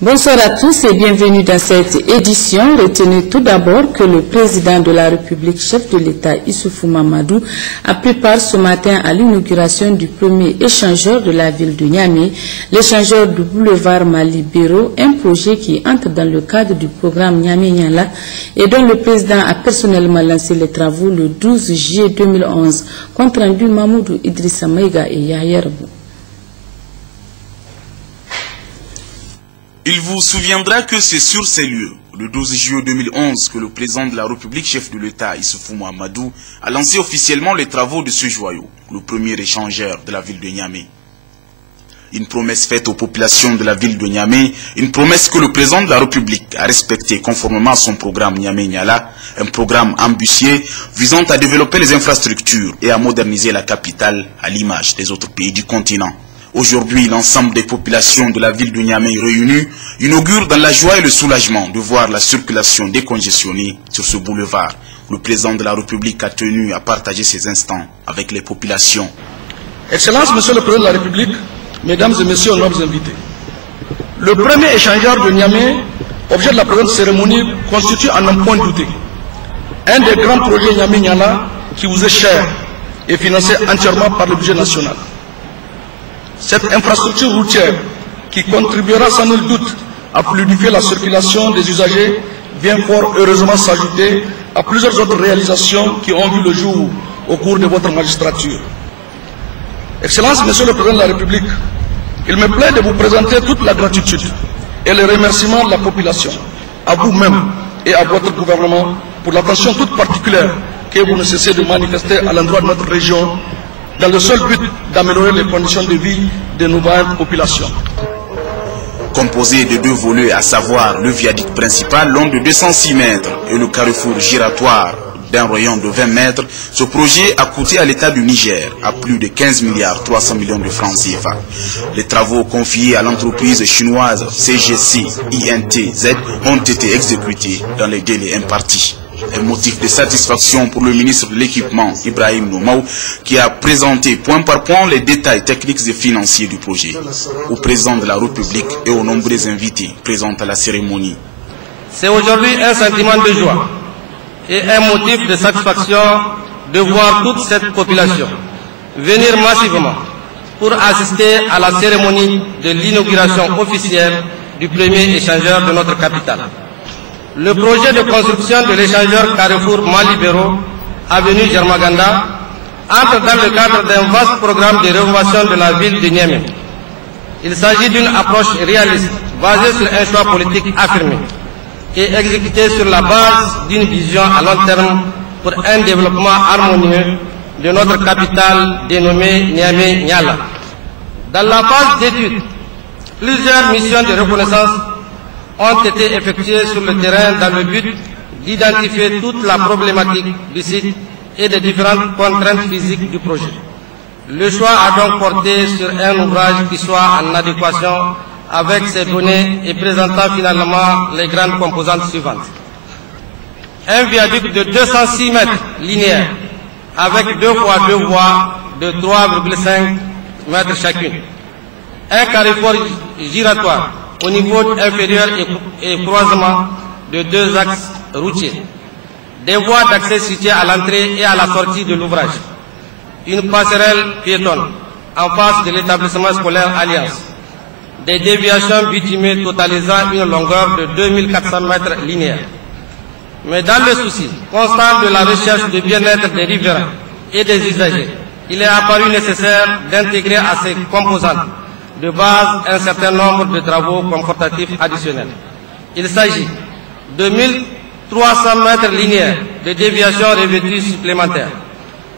Bonsoir à tous et bienvenue dans cette édition. Retenez tout d'abord que le président de la République, chef de l'État Issoufou Mamadou, a pris part ce matin à l'inauguration du premier échangeur de la ville de Niamey, l'échangeur du boulevard Mali-Béro, un projet qui entre dans le cadre du programme Niamey-Niala et dont le président a personnellement lancé les travaux le 12 juillet 2011. Compte rendu Mamoudou Idrissa Maïga et Yahya Rabou. Il vous souviendra que c'est sur ces lieux, le 12 juillet 2011, que le président de la République, chef de l'État, Issoufou Mamadou, a lancé officiellement les travaux de ce joyau, le premier échangeur de la ville de Niamey. Une promesse faite aux populations de la ville de Niamey, une promesse que le président de la République a respectée conformément à son programme Niamey-Niala, un programme ambitieux visant à développer les infrastructures et à moderniser la capitale à l'image des autres pays du continent. Aujourd'hui, l'ensemble des populations de la ville de Niamey réunies inaugure dans la joie et le soulagement de voir la circulation décongestionnée sur ce boulevard. Le président de la République a tenu à partager ces instants avec les populations. Excellence, Monsieur le Président de la République, Mesdames et Messieurs, honorables invités. Le premier échangeur de Niamey, objet de la présente cérémonie, constitue en un point douté un des grands projets Niamey-Niala qui vous est cher et financé entièrement par le budget national. Cette infrastructure routière qui contribuera sans nul doute à fluidifier la circulation des usagers vient fort heureusement s'ajouter à plusieurs autres réalisations qui ont vu le jour au cours de votre magistrature. Excellence, Monsieur le Président de la République, il me plaît de vous présenter toute la gratitude et les remerciements de la population, à vous-même et à votre gouvernement pour l'attention toute particulière que vous ne cessez de manifester à l'endroit de notre région dans le seul but d'améliorer les conditions de vie de nos populations. Composé de deux volets, à savoir le viaduc principal long de 206 mètres et le carrefour giratoire d'un rayon de 20 mètres, ce projet a coûté à l'État du Niger à plus de 15 milliards 300 millions de francs CFA. Les travaux confiés à l'entreprise chinoise CGC INTZ ont été exécutés dans les délais impartis. Un motif de satisfaction pour le ministre de l'Équipement, Ibrahim Noumaou, qui a présenté point par point les détails techniques et financiers du projet au président de la République et aux nombreux invités présents à la cérémonie. C'est aujourd'hui un sentiment de joie et un motif de satisfaction de voir toute cette population venir massivement pour assister à la cérémonie de l'inauguration officielle du premier échangeur de notre capitale. Le projet de construction de l'échangeur Carrefour Mali-Béro, avenue Germaganda, entre dans le cadre d'un vaste programme de rénovation de la ville de Niamey. Il s'agit d'une approche réaliste, basée sur un choix politique affirmé et exécuté sur la base d'une vision à long terme pour un développement harmonieux de notre capitale dénommée Niamey-Niala. Dans la phase d'étude, plusieurs missions de reconnaissance ont été effectuées sur le terrain dans le but d'identifier toute la problématique du site et des différentes contraintes physiques du projet. Le choix a donc porté sur un ouvrage qui soit en adéquation avec ces données et présentant finalement les grandes composantes suivantes. Un viaduc de 206 mètres linéaires avec 2 fois 2 voies de 3,5 mètres chacune. Un carrefour giratoire au niveau inférieur et croisement de 2 axes routiers. Des voies d'accès situées à l'entrée et à la sortie de l'ouvrage. Une passerelle piétonne en face de l'établissement scolaire Alliance. Des déviations bitumées totalisant une longueur de 2400 mètres linéaires. Mais dans le souci constant de la recherche de bien-être des riverains et des usagers, il est apparu nécessaire d'intégrer à ces composantes de base un certain nombre de travaux confortatifs additionnels. Il s'agit de 1300 mètres linéaires de déviation revêtue supplémentaires,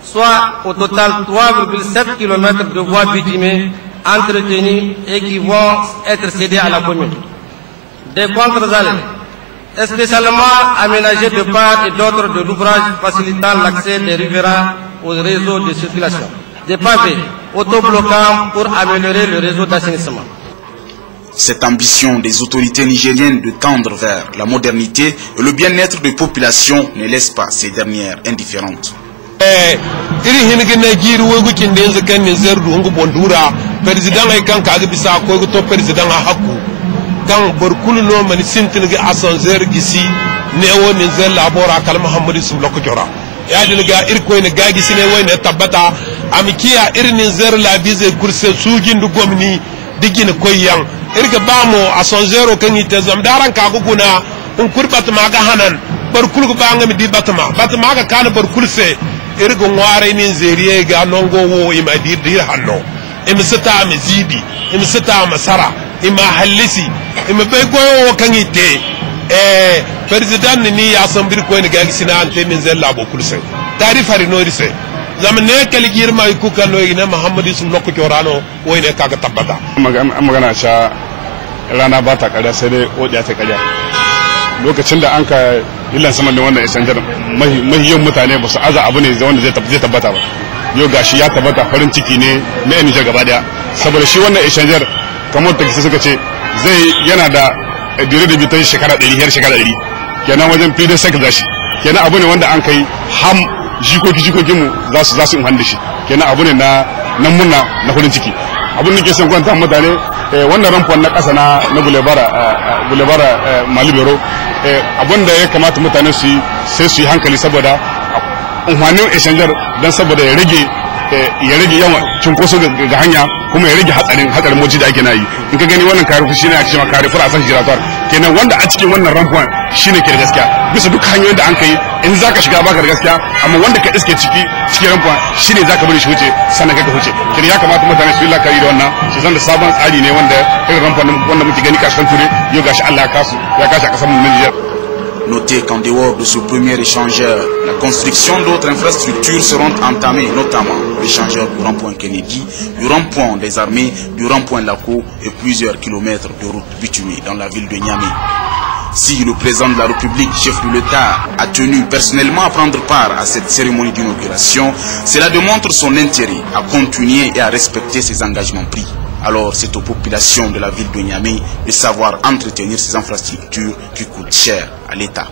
soit au total 3,7 km de voies bitumées entretenues et qui vont être cédées à la commune. Des contre-allées, spécialement aménagées de part et d'autre de l'ouvrage facilitant l'accès des riverains au réseau de circulation. Des pavés autobloquants pour améliorer le réseau d'assainissement. Cette ambition des autorités nigériennes de tendre vers la modernité et le bien-être des populations ne laisse pas ces dernières indifférentes. kan barkul no man sintin ga asanzer gisi ne woni zel labora kal muhammadu subhanahu jora ya dilga irko ne gagi sine wayne tabbata amikiya irnin zer la bize kurse sugin du gomni digin koyan irga bamo asanzero kan yite zamdaran ka guguna un kurbat maga hanan barkul ko banga mi di batma ga kana barkul se irga ngware ni zeriye ga nongo wo ima dir hanno imisata mizidi imisata masara ima halisi ima bai goyo kan yite president ni ya san bir ko ni ga sina ante min zella bo kulse tarifari no rise zaman ne kali girma ku kan no ina muhammadu sallallahu alaihi wasallam wo ne kaga tabbata magana sha rana ba ta kada sai dai odiya ta kada lokacin da an ka illan saman da wannan isanjar mahiyan mutane ba su aza abu ne wanda zai tabbata ba yau gashi ya tabbata farin ciki ne na yan Nijar gaba daya saboda shi wannan isanjar kamar ta kisa suka ce zai yana da dire da bitan shekara 100 har shekara 100 kenan wajen fidin saka zashi kenan abu ne wanda an kai ham jikokin mu za su in handa shi kenan abu ne na munna na farin ciki abun da ke son kwanta mutane wannan ramfon na kasa na bulebara malibero abun da ya kamata mutane su yi sai su yi hankali saboda umarnin exchanger don saboda ya rage yawan cunkoso ga hanya kuma ya rage hatsarin moci da ake na yi in ka gani wannan karifu shine ake cewa karifur a san jiratar kenan wanda a cikin wannan ramfon shine ke da gaskiya bisa duk hanyoyin da an kai in zaka shiga baka da gaskiya amma wanda ka iske cikin ramfon shine zaka bari shi wuce sannan ka wuce kenan ya kamata mutane su yi lakari da wannan su san da sabon tsari ne wanda irin ramfon wanda muke gani kashin ture yau gashi Allah ya kashi a kasar mu Niger. Notez qu'en dehors de ce premier échangeur, la construction d'autres infrastructures seront entamées, notamment l'échangeur du rond-point Kennedy, du rond-point des armées, du rond-point Lako et plusieurs kilomètres de routes bitumées dans la ville de Niamey. Si le président de la République, chef de l'État, a tenu personnellement à prendre part à cette cérémonie d'inauguration, cela démontre son intérêt à continuer et à respecter ses engagements pris. Alors c'est aux populations de la ville de Niamey de savoir entretenir ces infrastructures qui coûtent cher à l'État.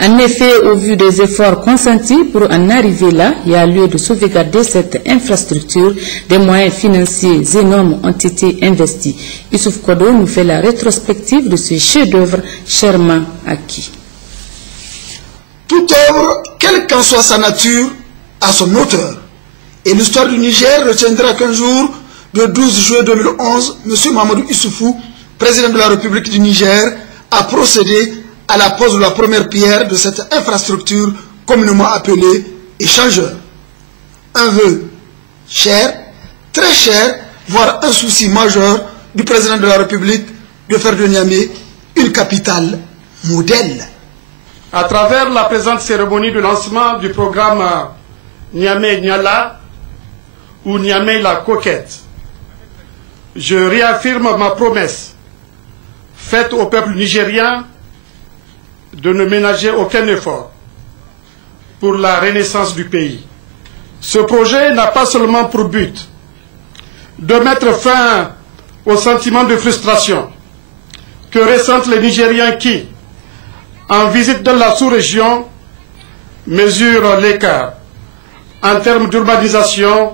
En effet, au vu des efforts consentis pour en arriver là, il y a lieu de sauvegarder cette infrastructure. Des moyens financiers énormes ont été investis. Youssouf Kodo nous fait la rétrospective de ce chef-d'œuvre chèrement acquis. Toute œuvre, quelle qu'en soit sa nature, a son auteur. Et l'histoire du Niger retiendra qu'un jour, le 12 juillet 2011, M. Mamadou Issoufou, président de la République du Niger, a procédé à la pose de la première pierre de cette infrastructure communément appelée échangeur. Un vœu cher, très cher, voire un souci majeur du président de la République de faire de Niamey une capitale modèle. À travers la présente cérémonie de lancement du programme Niamey-Niala ou Niamey la coquette, je réaffirme ma promesse faite au peuple nigérien de ne ménager aucun effort pour la renaissance du pays. Ce projet n'a pas seulement pour but de mettre fin au sentiment de frustration que ressentent les Nigériens qui, en visite dans la sous-région, mesurent l'écart en termes d'urbanisation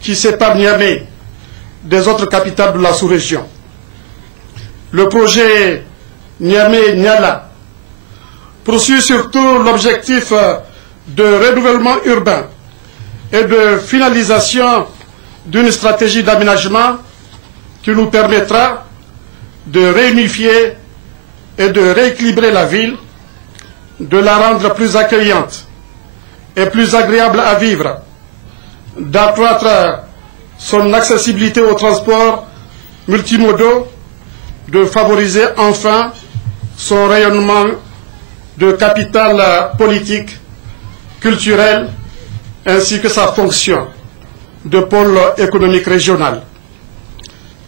qui sépare Niamey des autres capitales de la sous-région. Le projet Niamey-Niala poursuit surtout l'objectif de renouvellement urbain et de finalisation d'une stratégie d'aménagement qui nous permettra de réunifier et de rééquilibrer la ville, de la rendre plus accueillante et plus agréable à vivre, d'accroître son accessibilité aux transports multimodaux, de favoriser enfin son rayonnement de capitale politique, culturelle, ainsi que sa fonction de pôle économique régional.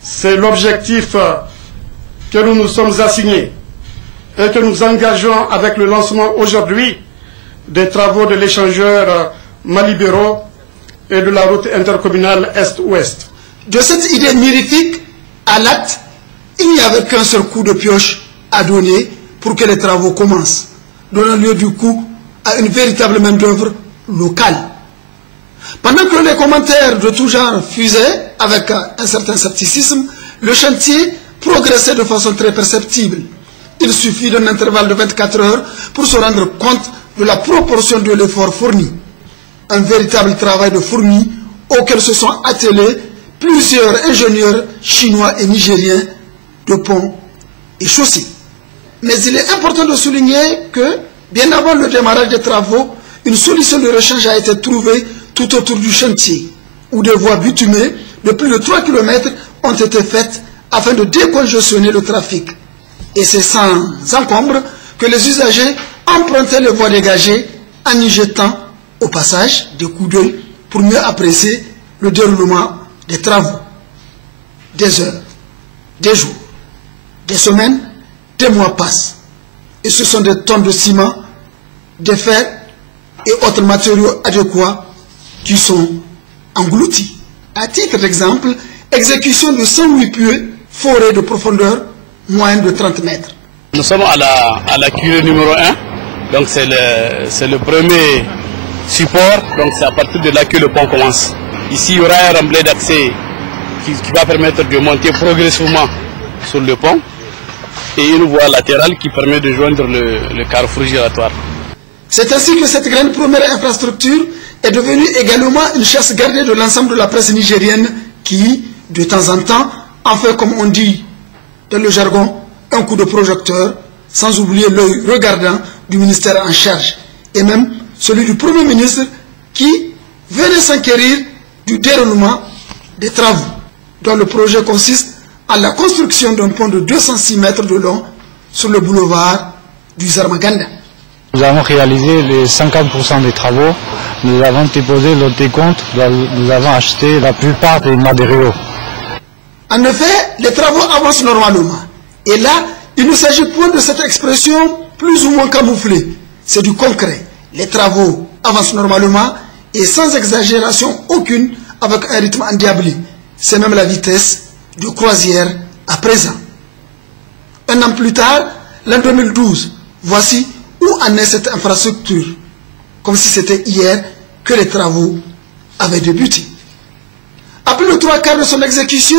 C'est l'objectif que nous nous sommes assignés et que nous engageons avec le lancement aujourd'hui des travaux de l'échangeur Malibéro et de la route intercommunale Est-Ouest. De cette idée mirifique À l'acte, il n'y avait qu'un seul coup de pioche à donner pour que les travaux commencent, donnant lieu du coup à une véritable main-d'œuvre locale. Pendant que les commentaires de tout genre fusaient avec un certain scepticisme, le chantier progressait de façon très perceptible. Il suffit d'un intervalle de 24 heures pour se rendre compte de la proportion de l'effort fourni. Un véritable travail de fourmi auquel se sont attelés plusieurs ingénieurs chinois et nigériens de ponts et chaussées. Mais il est important de souligner que, bien avant le démarrage des travaux, une solution de rechange a été trouvée tout autour du chantier, où des voies bitumées de plus de 3 km ont été faites afin de décongestionner le trafic. Et c'est sans encombre que les usagers empruntaient les voies dégagées en y jetant au passage des coups d'œil pour mieux apprécier le déroulement des travaux. Des heures, des jours, des semaines, des mois passent. Et ce sont des tonnes de ciment, de fer et autres matériaux adéquats qui sont engloutis. À titre d'exemple, exécution de 108 puits forés de profondeur moyenne de 30 mètres. Nous sommes à la curée numéro 1, donc c'est le premier support, donc c'est à partir de là que le pont commence. Ici, il y aura un remblai d'accès qui va permettre de monter progressivement sur le pont et une voie latérale qui permet de joindre le carrefour giratoire. C'est ainsi que cette grande première infrastructure est devenue également une chasse gardée de l'ensemble de la presse nigérienne qui, de temps en temps, en fait, comme on dit dans le jargon, un coup de projecteur, sans oublier l'œil regardant du ministère en charge, et même celui du Premier ministre qui venait s'enquérir du déroulement des travaux, dont le projet consiste en la construction d'un pont de 206 mètres de long sur le boulevard du Zarmaganda. Nous avons réalisé les 50% des travaux, nous avons déposé le décompte, nous avons acheté la plupart des matériaux. En effet, les travaux avancent normalement. Et là, il ne s'agit point de cette expression plus ou moins camouflée. C'est du concret. Les travaux avancent normalement et sans exagération aucune, avec un rythme endiablé. C'est même la vitesse de croisière à présent. Un an plus tard, l'an 2012, voici où en est cette infrastructure, comme si c'était hier que les travaux avaient débuté. Après le 3/4 de son exécution,